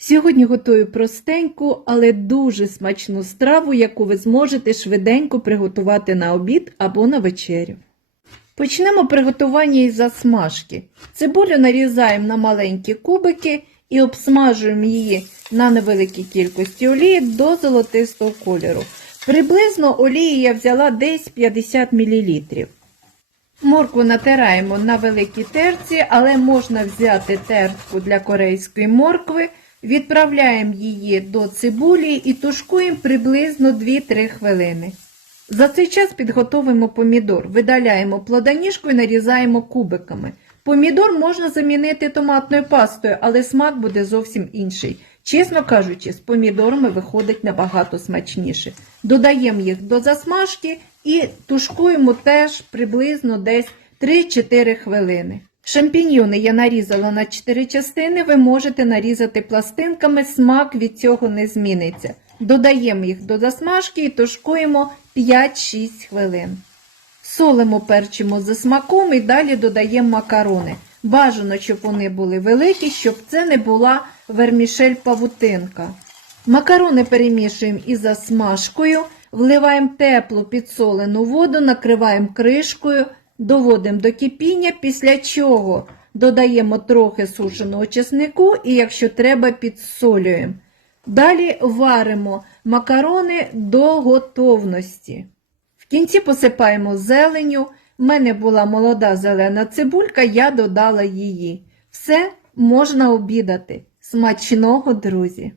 Сьогодні готую простеньку, але дуже смачну страву, яку ви зможете швиденько приготувати на обід або на вечерю. Почнемо приготування із засмажки. Цибулю нарізаємо на маленькі кубики і обсмажуємо її на невеликій кількості олії до золотистого кольору. Приблизно олії я взяла десь 50 мл. Моркву натираємо на великій терці, але можна взяти тертку для корейської моркви. Відправляємо її до цибулі і тушкуємо приблизно 2-3 хвилини. За цей час підготовимо помідор, видаляємо плоданіжку і нарізаємо кубиками. Помідор можна замінити томатною пастою, але смак буде зовсім інший. Чесно кажучи, з помідорами виходить набагато смачніше. Додаємо їх до засмажки і тушкуємо теж приблизно десь 3-4 хвилини. Шампіньйони я нарізала на 4 частини, ви можете нарізати пластинками, смак від цього не зміниться. Додаємо їх до засмажки і тушкуємо 5-6 хвилин. Солимо, перчимо за смаком і далі додаємо макарони. Бажано, щоб вони були великі, щоб це не була вермішель павутинка. Макарони перемішуємо із засмажкою, вливаємо теплу підсолену воду, накриваємо кришкою, доводимо до кипіння, після чого додаємо трохи сушеного чеснику і, якщо треба, підсолюємо. Далі варимо макарони до готовності. В кінці посипаємо зеленю. У мене була молода зелена цибулька, я додала її. Все можна обідати. Смачного, друзі!